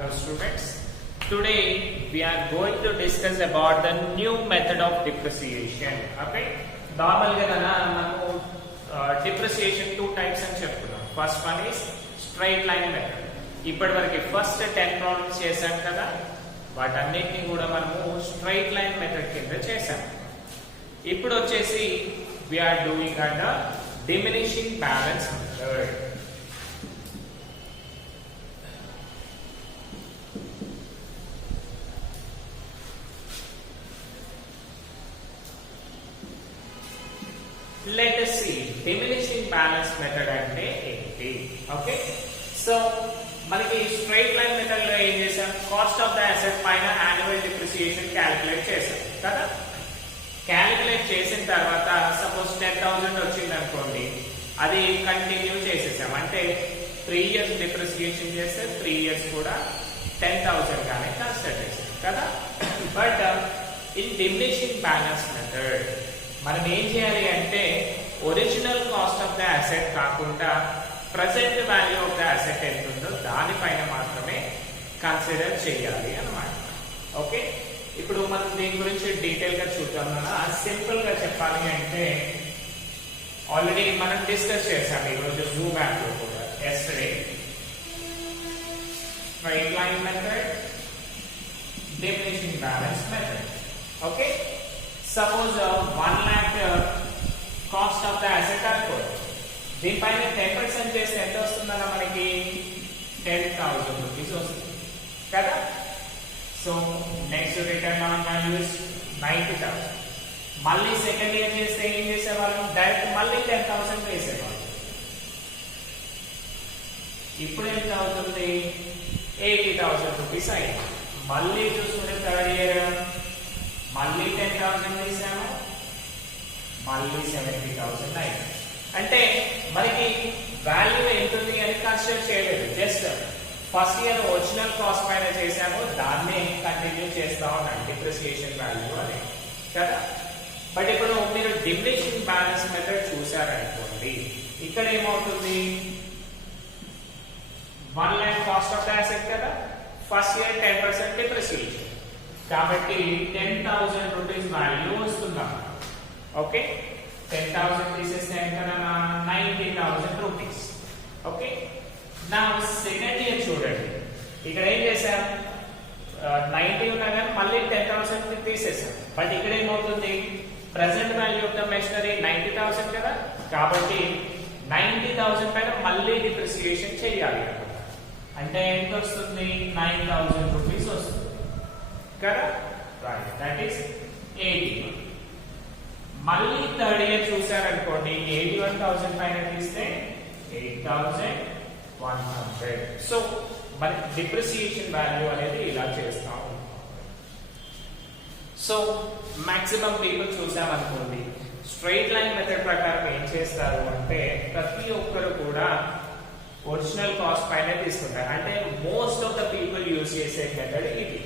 Hello students. Today we are going to discuss about the new method of depreciation. Okay. Normal ga na manamu depreciation two types అని చెప్పుకున్నాం. First one is straight line method. ఇప్పటివరకు ఫస్ట్ 10 ప్రాబ్లమ్స్ చేశాం కదా, వాటన్నిటిని కూడా మనము straight line method కింద చేశాం. ఇప్పుడు వచ్చేసి we are doing under diminishing balance method. Let us see diminishing balance method అంటే ఏంటి. ఓకే, సో మనకి స్ట్రైట్ లైన్ మెథడ్ లో ఏం చేసాం, కాస్ట్ ఆఫ్ ద అసెట్ పైన యాన్యువల్ డిప్రిసియేషన్ క్యాలిక్యులేట్ చేసాం కదా. క్యాలిక్యులేట్ చేసిన తర్వాత సపోజ్ 10,000 వచ్చింది అనుకోండి, అది కంటిన్యూ చేసేసాం. అంటే 3 years డిప్రిసియేషన్ చేస్తే 3 years కూడా 10,000 గానే కన్సిడర్ చేసాం కదా. But in diminishing balance method మనం ఏం చేయాలి అంటే original cost of the asset కాకుండా present value of the asset ఎంత ఉందో దానిపైన మాత్రమే కన్సిడర్ చేయాలి అన్నమాట. ఓకే, ఇప్పుడు మనం దీని గురించి డీటెయిల్ గా చూద్దాం. సింపుల్ గా చెప్పాలి అంటే ఆల్రెడీ మనం డిస్కస్ చేసాం ఈరోజు జూమ్ యాప్ లో కూడా. Yesterday straight line method, diminishing balance method. Okay, suppose 1 lakh cost of the asset అనుకోండి, దీనిపైన 10% చేస్తే ఎంత వస్తుందన్న మనకి 10,000 రూపీస్ వస్తుంది కదా. So next return on value is 90,000. మళ్ళీ సెకండ్ ఇయర్ చేస్తే ఏం చేసేవాళ్ళం, డైరెక్ట్ మళ్ళీ 10,000 వేసేవాళ్ళం. ఇప్పుడు ఎంత అవుతుంది, 80,000 రూపీస్ అయింది. మళ్ళీ చూసుకుంటే థర్డ్ ఇయర్ మళ్ళీ 10,000 వేసాము, మళ్ళీ 70,000 అయింది. అంటే మనకి వాల్యూ ఎంత ఉంది అని కన్సిడర్ చేయలేదు, just first year original cost పైన చేసాము, దాన్నే కంటిన్యూ చేస్తా ఉన్నాం డిప్రిసియేషన్ వాల్యూ అని కదా. బట్ ఇప్పుడు మీరు డిమినిషింగ్ బ్యాలెన్స్ మెథడ్ చూసారనుకోండి, ఇక్కడ ఏమవుతుంది, 1 lakh cost of the asset కదా, ఫస్ట్ ఇయర్ 10% డిప్రిసియేషన్ కాబట్టి 10,000 రూపీస్ వాల్యూ వస్తుందా. ఓకే, 10,000 తీసేస్తే ఎంత, 90,000 రూపీస్. ఓకే, నా సెకండ్ ఇయర్ చూడండి, ఇక్కడ ఏం చేశాం, 90 ఉన్నా కానీ మళ్ళీ 10,000 తీసేసాం. బట్ ఇక్కడ ఏమవుతుంది, present value of the machinery 90,000 కదా, కాబట్టి 90,000 పైన మళ్ళీ డిప్రిసియేషన్ చేయాలి అంటే ఎంత వస్తుంది, 9,000 రూపీస్ వస్తుంది కదా. Right, that is 80. మళ్ళీ థర్డ్ ఇయర్ చూసారనుకోండి, 81,000 పైన తీస్తే 8,100. సో మన డిప్రిసియేషన్ వాల్యూ అనేది ఇలా చేస్తాం. సో మాక్సిమం పీపుల్ చూసామనుకోండి, స్ట్రైట్ లైన్ మెథడ్ ప్రకారం ఏం చేస్తారు అంటే ప్రతి ఒక్కరు కూడా ఒరిజినల్ కాస్ట్ పైన తీసుకుంటారు. అంటే most of the people use చేసే మెథడ్ ఇది.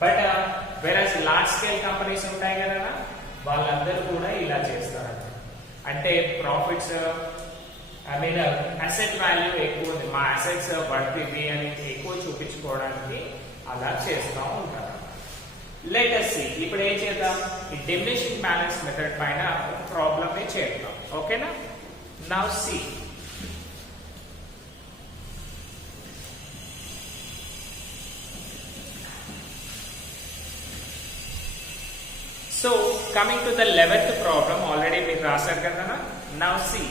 బట్ వెరాజ్ లార్జ్ స్కేల్ కంపెనీస్ ఉంటాయి కదా, వాళ్ళందరూ కూడా ఇలా చేస్తారు. అంటే profits I mean asset value ఎక్కువ ఉంది, మా అసెట్స్ వర్త్ ఇది అని ఎక్కువ చూపించుకోవడానికి అలా చేస్తూ ఉంటారు. లెట్ us see ఇప్పుడు ఏం చేద్దాం, ఈ డిమినిషింగ్ బ్యాలెన్స్ మెథడ్ పైన ప్రాబ్లమ్ ని చేద్దాం. ఓకేనా, now see So coming to the 11th problem, already we rasaru kada na. Now see,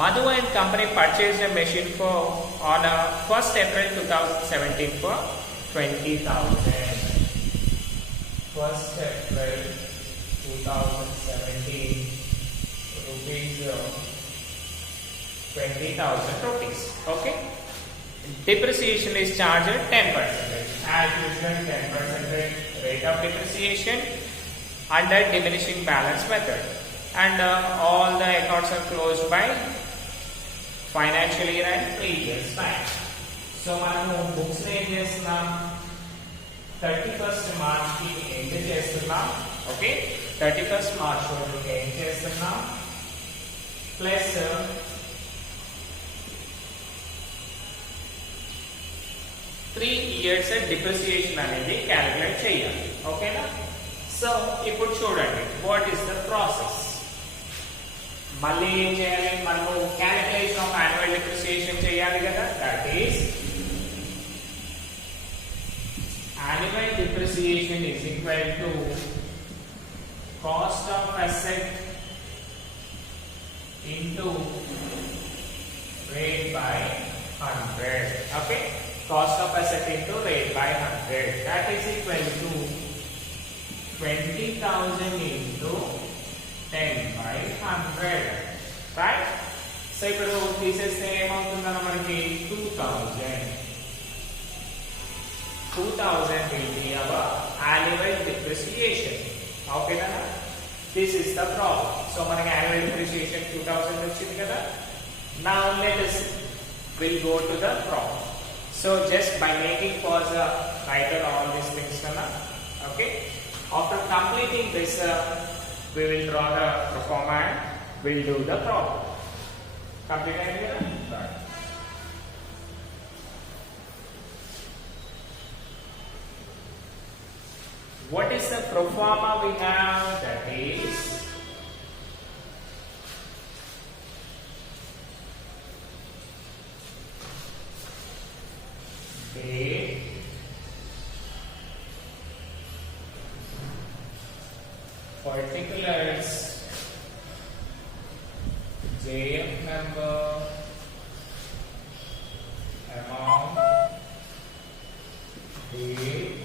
Madhu and company purchased a machine for on 1st April 2017 for 20,000. 1st April 2017 rupees 20,000 rupees. Okay, depreciation is charged at 10%. As usual, 10% rate of depreciation under diminishing balance method, and all the accounts are closed by financial year and previous time. So మనము బుక్స్ ఏం చేస్తున్నాం, 31st March కి ఎండ్ చేస్తున్నాం. Okay, 31st March రోజుకి ఏం చేస్తున్నాం, ప్లస్ 3 years depreciation అనేది క్యాలిక్యులేట్ చేయాలి. ఓకేనా? సో ఇప్పుడు చూడండి, వాట్ ఈస్ ద ప్రాసెస్. మళ్ళీ ఏం చేయాలి, మనము క్యాలిక్యులేషన్ ఆఫ్ యాన్యువల్ డిప్రిసియేషన్ చేయాలి కదా. That is annual depreciation is equal to cost of asset into rate by 100. Okay, cost of asset into rate by 100, that is equal to 20,000 into 10 by 100, right? So ఇప్పుడు తీసేస్తే ఏమవుతుందన్న మనకి 2000 will be our annual depreciation. Okay na? This is the problem. So మనకి annual depreciation 2000 వచ్చింది కదా. Now let us will go to the problem. So just by making pause, write down all these things now. Okay. After completing this, we will draw the pro forma and we'll do the problem. Complete idea? Right. What is the pro forma we have? That is date, particulars, JF number, amount, date,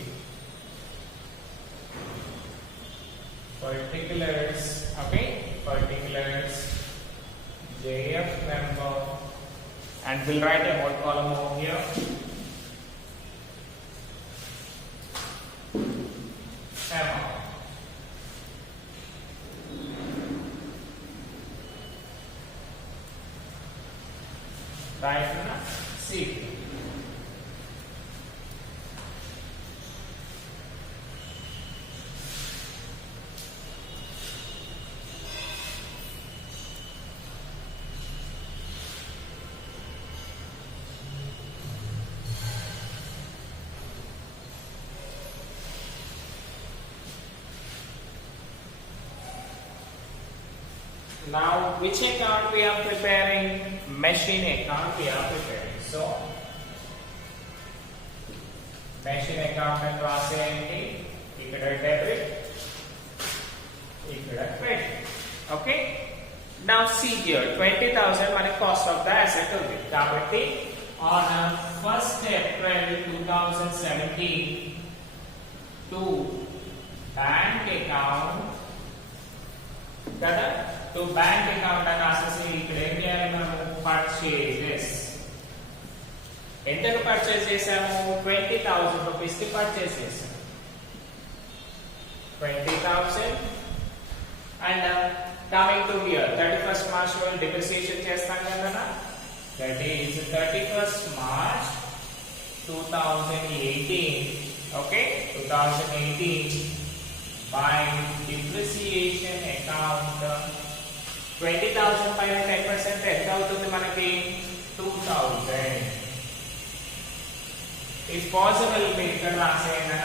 particulars, okay, particulars, JF number, and we'll write a whole column over here. Right now, see. Now, which account we are preparing? Machine account we are preparing. So, machine account and రాసేయండి. ఇక్కడ debit, ఇక్కడ credit. Okay? Now see here, 20,000 మనకి cost of the asset ఉంది. కాబట్టి on 1st April 2017 to bank account కదా, to bank account అని రాసేసి ఇక్కడ ఏం చేయాలి, మనము purchases. ఎంతకు పర్చేస్ చేసాము? 20,000 రూపీస్ కి పర్చేస్ చేసాము. 20,000 and coming to hear 31st March లో డిప్రిసియేషన్ చేస్తాం కదా. That is 31st March 2018. ఓకే, 2018 by depreciation account 20,000 పైన 10% ఎంత అవుతుంది మనకి? 2,000. If possible మీరు ఇక్కడ రాసేయనా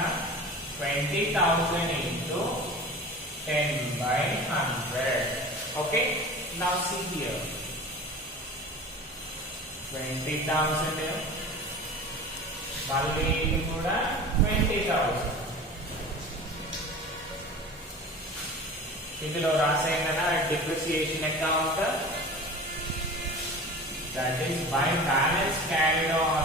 20,000 into 10 by 100. Okay, now see here 20,000 మళ్ళీ ఇది కూడా 20,000. ఇందులో రాసేయనా depreciation account, that is by balance carried on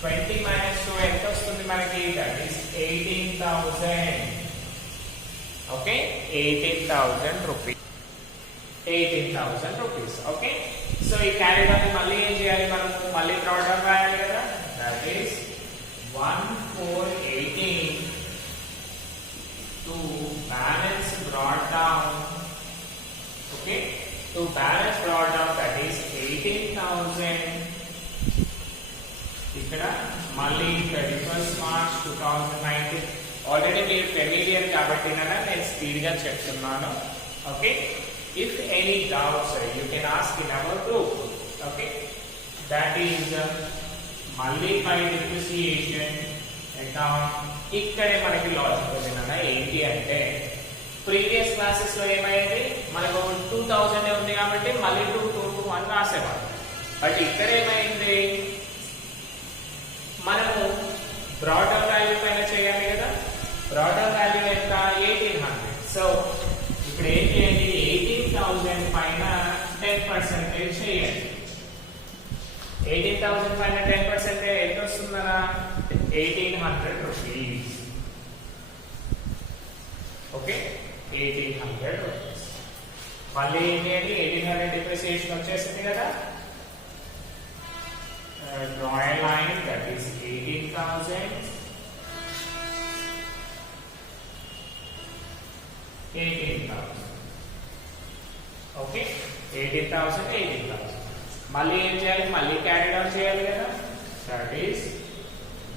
20 minus 2 ఎంత వస్తుంది మనకి? That is 18,000. Okay, 18,000 rupees. 18,000 rupees. Okay, so ఈ carried on మళ్ళీ ఏం చేయాలి, మనం మళ్ళీ drawdown రాయాలి కదా. That is 1,418 to balance brought down. Okay, to balance brought down, that is 18,000. ఇక్కడ మళ్ళీ 31st March 2019. ఆల్రెడీ మీరు ఫెమిలియర్ కాబట్టి నేను స్పీడ్ గా చెప్తున్నాను. Okay, if any doubts you can ask in our group. Okay, that is మళ్ళీ బై డిప్రిసియేషన్ అకౌంట్. ఇక్కడే మనకి లాజిక్ వచ్చిందన్న. ఏంటి అంటే ప్రీవియస్ క్లాసెస్ లో ఏమైంది, మనకు 2000 ఉంది కాబట్టి మళ్ళీ 2221 రాసేవాడు. బట్ ఇక్కడ ఏమైంది, మనము బ్రాడర్ వాల్యూ పైన చేయాలి కదా. బ్రాడర్ వాల్యూ ఎంత, 1800. సో ఇప్పుడు ఏం చేయండి, 18,000 పైన 10% చేయండి. 18,000 పైన 10% ఎంత వస్తుందనా, 1800 రూపీస్. ఓకే, 1800 రూపీస్. మళ్ళీ ఏం చేయండి, 1800 డిప్రిసియేషన్ వచ్చేసింది కదా. Draw a line that is 18,000. 18,000. Okay, 18,000, 18,000. మళ్ళీ ఏం చేయాలి, మళ్ళీ క్యారీ ఆన్ చేయాలి కదా. That is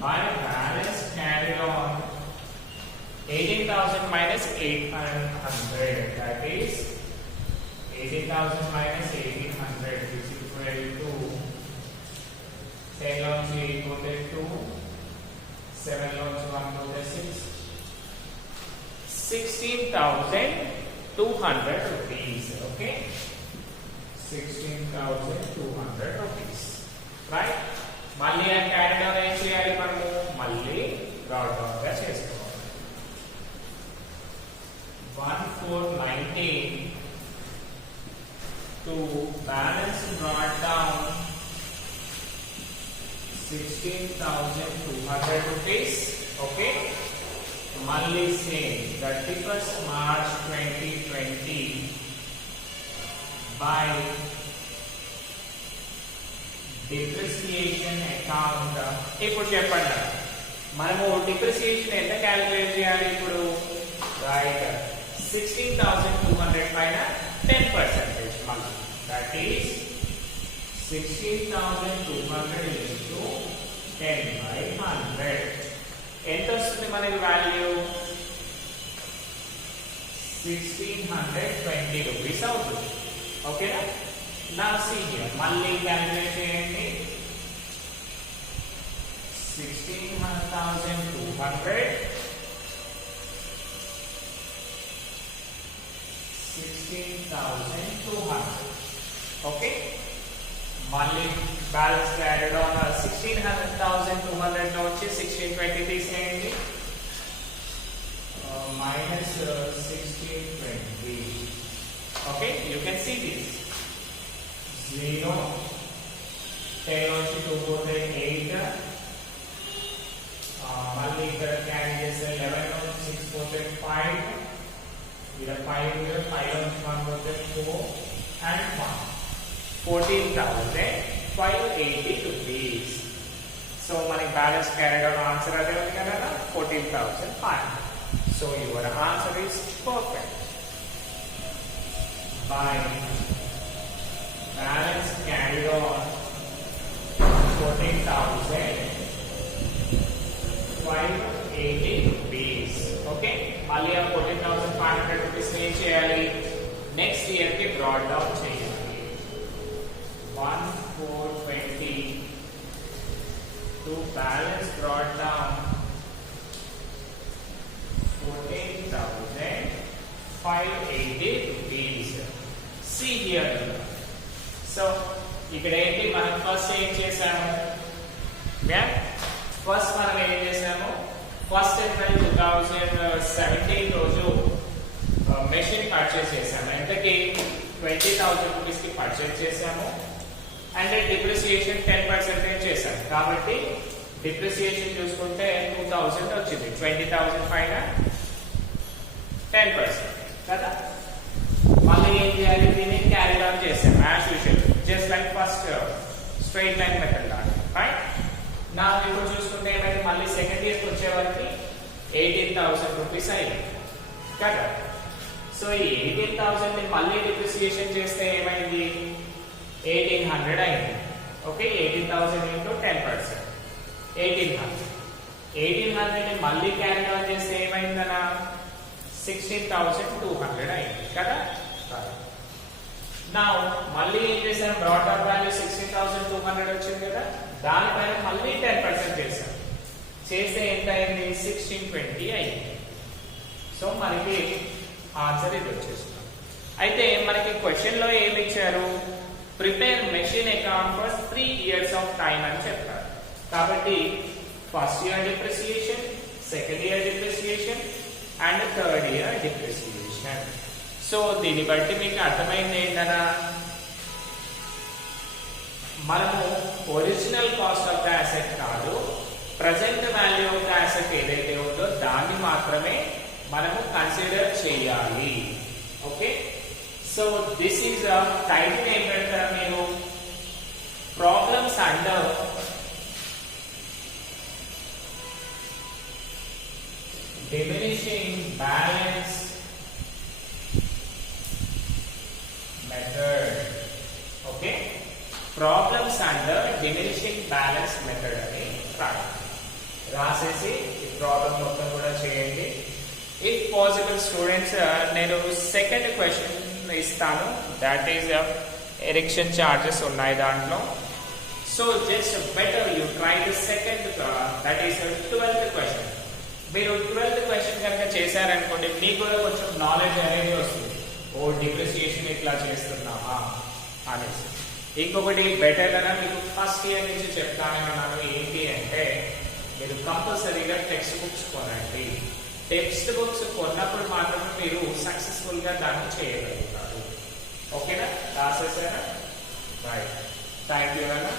my balance carried on 18,000 minus 800. That is 18,000 minus 1800 is equal to 10 loans 8 quoted 2, 7 loans 1 quoted 6, 16,200 rupees. Okay, 16,200 rupees. Right? మళ్ళీ ఆ క్యారీ డౌన్ ఏం చేయాలి, మనము మళ్ళీ బ్రాడ్ డౌన్ గా చేసుకోవాలి. 1419 to balance brought down 16,200 rupees. Okay, మళ్ళీ same 31st March 2020 by depreciation account. ఇప్పుడు చెప్పండి, మనము డిప్రిసియేషన్ ఎంత క్యాలిక్యులేట్ చేయాలి ఇప్పుడు, రైట్, 16,200 పైన 10%. మళ్ళీ దట్ ఈస్ 16,200 into 10/100. ఎంత వస్తుంది మనకి వాల్యూ, 1620 రూపీస్ అవుతుంది. ఓకేనా. నా సీ హియర్, మళ్ళీ క్యాలిక్యులేట్ చేయండి. 16,200 16,200. ఓకే, మళ్ళీ బ్యాలెన్స్ యాడెడ్ ఆన్ 16,200 లో వచ్చి 1620 తీసేయండి. minus 1620. Okay, you can see this. 0, 10 వచ్చి 2 పోతే 8, మళ్ళీ ఇక్కడ క్యారీ చేస్తే 11 వచ్చి 6 పోతే 5, ఇక్కడ 5 నుంచి 1 పోతే 4 and 1, 14,580 rupees. So మనకి బ్యాలెన్స్ క్యారీడ్ ఆన్ ఆన్సర్ అదే ఉంది కదా, 14,500. So your answer is perfect. By balance carried on 14,580 rupees. Okay, మళ్ళీ ఆ 14,500 rupees ఏం చేయాలి, నెక్స్ట్ ఇయర్ కి బ్రాడ్ డౌన్ చేయాలి. 1,420 to balance brought down 14,580 rupees. See here. So ఇక్కడ ఏంటి, మనం ఫస్ట్ ఏం చేసాము, ఫస్ట్ మనం ఏం చేసాము, ఫస్ట్ ఏప్రిల్ 2017 రోజు మెషిన్ పర్చేస్ చేసాము. ఎంతకి, 20,000 రూపీస్ కి పర్చేస్ చేసాము. అండ్ డిప్రిసియేషన్ 10% చేసాము. కాబట్టి డిప్రిసియేషన్ చూసుకుంటే 2,000 వచ్చింది. 20,000 పైన 10% కదా. మళ్ళీ ఏం చేయాలి, దీన్ని క్యారీ ఆన్ చేసాం as usual, just like first straight line method లాగా. రైట్, నా ఇప్పుడు చూసుకుంటే ఏమైంది, మళ్ళీ సెకండ్ ఇయర్కి వచ్చే వరకు 18,000 రూపీస్ అయింది కదా. సో ఈ 18,000 ని మళ్ళీ డిప్రిసియేషన్ చేస్తే ఏమైంది, 1,800 అయింది. ఓకే, 18,000 into 10%, 1,800. 1,800 ని మళ్ళీ క్యారీ ఆన్ చేస్తే ఏమైందనా, 16,200 అయింది కదా. నా మళ్ళీ ఏం చేశాం, బ్రాడర్ వాల్యూ 16,200 వచ్చింది కదా, దానిపైన మళ్ళీ 10% చేశాం. చేస్తే ఎంత అయింది, 1620 అయింది. సో మనకి ఆన్సర్ ఇది వచ్చేస్తుంది. అయితే మనకి క్వశ్చన్ లో ఏమి ఇచ్చారు, prepare machine account for 3 years of time అని చెప్పారు. కాబట్టి first year depreciation, second year depreciation and third year depreciation. So దీన్ని బట్టి మీకు అర్థమైంది ఏంటన్నా, మనము original cost of the asset కాదు, present value of the asset ఏదైతే ఉందో దాన్ని మాత్రమే మనము కన్సిడర్ చేయాలి. Okay, so this is title ఏం పెడతారు మీరు, problems under diminishing balance method. Okay, problems under diminishing balance method అని రాసేసి ఈ ప్రాబ్లం మొత్తం కూడా చేయండి. ఇఫ్ పాసిబుల్ స్టూడెంట్స్, నేను సెకండ్ క్వశ్చన్ ఇస్తాను, దాట్ ఈస్ ఎరెక్షన్ చార్జెస్ ఉన్నాయి దాంట్లో. So just better you try the second, that is 12th question. మీరు 12th క్వశ్చన్ కనుక చేశారనుకోండి, మీకు కూడా కొంచెం నాలెడ్జ్ అనేది వస్తుంది, ఓ డిప్రిసియేషన్ ఇట్లా చేస్తున్నామా అనేసి. ఇంకొకటి బెటర్ గా మీకు ఫస్ట్ ఇయర్ నుంచి చెప్తానేమన్నాను ఏంటి అంటే, మీరు కంపల్సరీగా టెక్స్ట్ బుక్స్ కొనండి. టెక్స్ట్ బుక్స్ కొన్నప్పుడు మాత్రమే మీరు సక్సెస్ఫుల్ గా దాన్ని చేయగలుగుతారు. ఓకేనా, రాసేసారా? రైట్, థ్యాంక్ యూ అన్న.